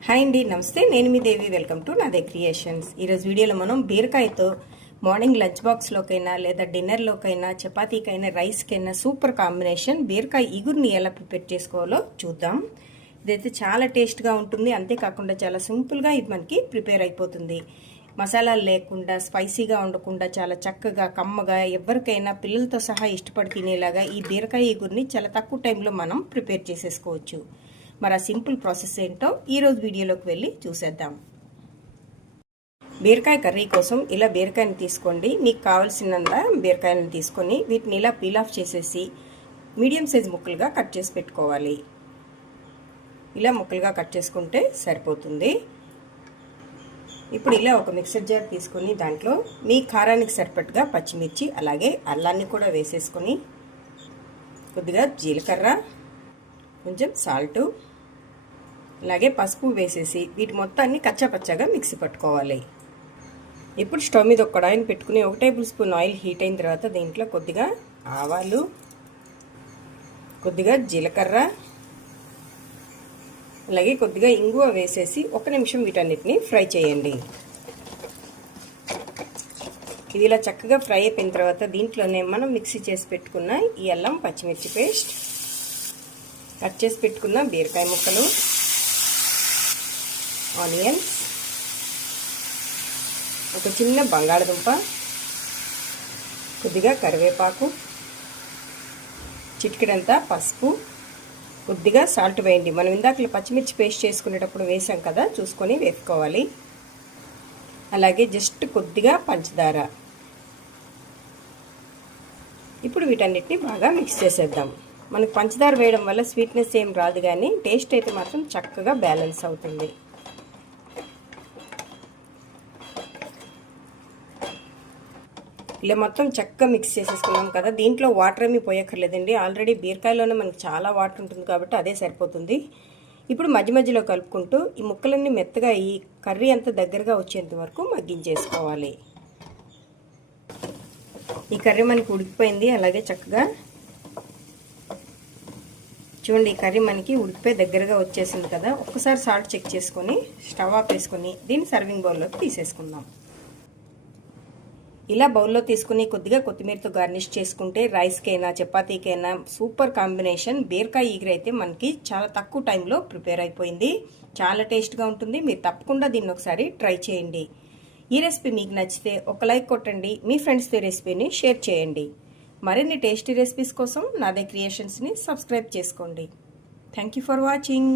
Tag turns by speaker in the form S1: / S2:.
S1: Hi అండి నమస్తే. నేను మీ Devi. Welcome to Nade creations. ఈరోజు వీడియోలో మనం బీరకాయతో మార్నింగ్ లంచ్ బాక్స్లోకైనా లేదా డిన్నర్లోకైనా చపాతీకైనా రైస్కైనా సూపర్ కాంబినేషన్ బీరకాయ ఇగురిని ఎలా ప్రిపేర్ చేసుకోవాలో చూద్దాం. ఇదైతే చాలా టేస్ట్గా ఉంటుంది. అంతేకాకుండా చాలా సింపుల్గా ఇది మనకి ప్రిపేర్ అయిపోతుంది. మసాలాలు లేకుండా స్పైసీగా ఉండకుండా చాలా చక్కగా కమ్మగా ఎవరికైనా పిల్లలతో సహా ఇష్టపడి తినేలాగా ఈ బీరకాయ ఇగురిని చాలా తక్కువ టైంలో మనం ప్రిపేర్ చేసేసుకోవచ్చు. మరి ఆ సింపుల్ ప్రాసెస్ ఏంటో ఈరోజు వీడియోలోకి వెళ్ళి చూసేద్దాం. బీరకాయ కర్రీ కోసం ఇలా బీరకాయని తీసుకోండి. మీకు కావాల్సినంత బీరకాయలను తీసుకొని వీటిని ఇలా పీల్ ఆఫ్ చేసేసి మీడియం సైజ్ ముక్కలుగా కట్ చేసి పెట్టుకోవాలి. ఇలా ముక్కలుగా కట్ చేసుకుంటే సరిపోతుంది. ఇప్పుడు ఇలా ఒక మిక్సర్ జార్ తీసుకొని దాంట్లో మీ కారానికి సరిపట్టుగా పచ్చిమిర్చి అలాగే అల్లాన్ని కూడా వేసేసుకొని కొద్దిగా జీలకర్ర కొంచెం సాల్టు అలాగే పసుపు వేసేసి వీటి మొత్తాన్ని కచ్చపచ్చగా మిక్సీ పట్టుకోవాలి. ఇప్పుడు స్టవ్ మీద ఒక కడాయిని పెట్టుకుని ఒక టేబుల్ స్పూన్ ఆయిల్ హీట్ అయిన తర్వాత దీంట్లో కొద్దిగా ఆవాలు కొద్దిగా జీలకర్ర అలాగే కొద్దిగా ఇంగువ వేసేసి ఒక నిమిషం వీటన్నిటిని ఫ్రై చేయండి. ఇది ఇలా చక్కగా ఫ్రై అయిపోయిన తర్వాత దీంట్లోనే మనం మిక్సీ చేసి పెట్టుకున్న ఈ అల్లం పచ్చిమిర్చి పేస్ట్ కట్ చేసి పెట్టుకున్న బీరకాయ ముక్కలు ఆనియన్స్ ఒక చిన్న బంగాళదుంప కొద్దిగా కరివేపాకు చిటికెడంతా పసుపు కొద్దిగా సాల్ట్ వేయండి. మనం ఇందాకలో పచ్చిమిర్చి పేస్ట్ చేసుకునేటప్పుడు వేసాం కదా చూసుకొని వేసుకోవాలి అలాగే జస్ట్ కొద్దిగా పంచదార. ఇప్పుడు వీటన్నిటిని బాగా మిక్స్ చేసేద్దాం. మనకు పంచదార వేయడం వల్ల స్వీట్నెస్ ఏం రాదు కానీ టేస్ట్ అయితే మాత్రం చక్కగా బ్యాలెన్స్ అవుతుంది. ఇలా మొత్తం చక్కగా మిక్స్ చేసేసుకున్నాం కదా. దీంట్లో వాటర్ ఏమీ పోయక్కర్లేదండి. ఆల్రెడీ బీరకాయలోనే మనకి చాలా వాటర్ ఉంటుంది కాబట్టి అదే సరిపోతుంది. ఇప్పుడు మధ్య మధ్యలో కలుపుకుంటూ ఈ ముక్కలన్నీ మెత్తగా ఈ కర్రీ అంత దగ్గరగా వచ్చేంత వరకు మగ్గించేసుకోవాలి. ఈ కర్రీ మనకి ఉడికిపోయింది. అలాగే చక్కగా చూడండి ఈ కర్రీ మనకి ఉడికిపోయి దగ్గరగా వచ్చేసింది కదా. ఒక్కసారి సాల్ట్ చెక్ చేసుకొని స్టవ్ ఆఫ్ వేసుకొని దీన్ని సర్వింగ్ బౌల్లోకి తీసేసుకుందాం. ఇలా బౌల్లో తీసుకుని కొద్దిగా కొత్తిమీరతో గార్నిష్ చేసుకుంటే రైస్కైనా చపాతీకైనా సూపర్ కాంబినేషన్. బీరకాయ ఈగర్ అయితే మనకి చాలా తక్కువ టైంలో ప్రిపేర్ అయిపోయింది. చాలా టేస్ట్గా ఉంటుంది. మీరు తప్పకుండా దీన్ని ఒకసారి ట్రై చేయండి. ఈ రెసిపీ మీకు నచ్చితే ఒక లైక్ కొట్టండి. మీ ఫ్రెండ్స్తో రెసిపీని షేర్ చేయండి. మరిన్ని టేస్టీ రెసిపీస్ కోసం నాదే క్రియేషన్స్ని సబ్స్క్రైబ్ చేసుకోండి. Thank you for watching.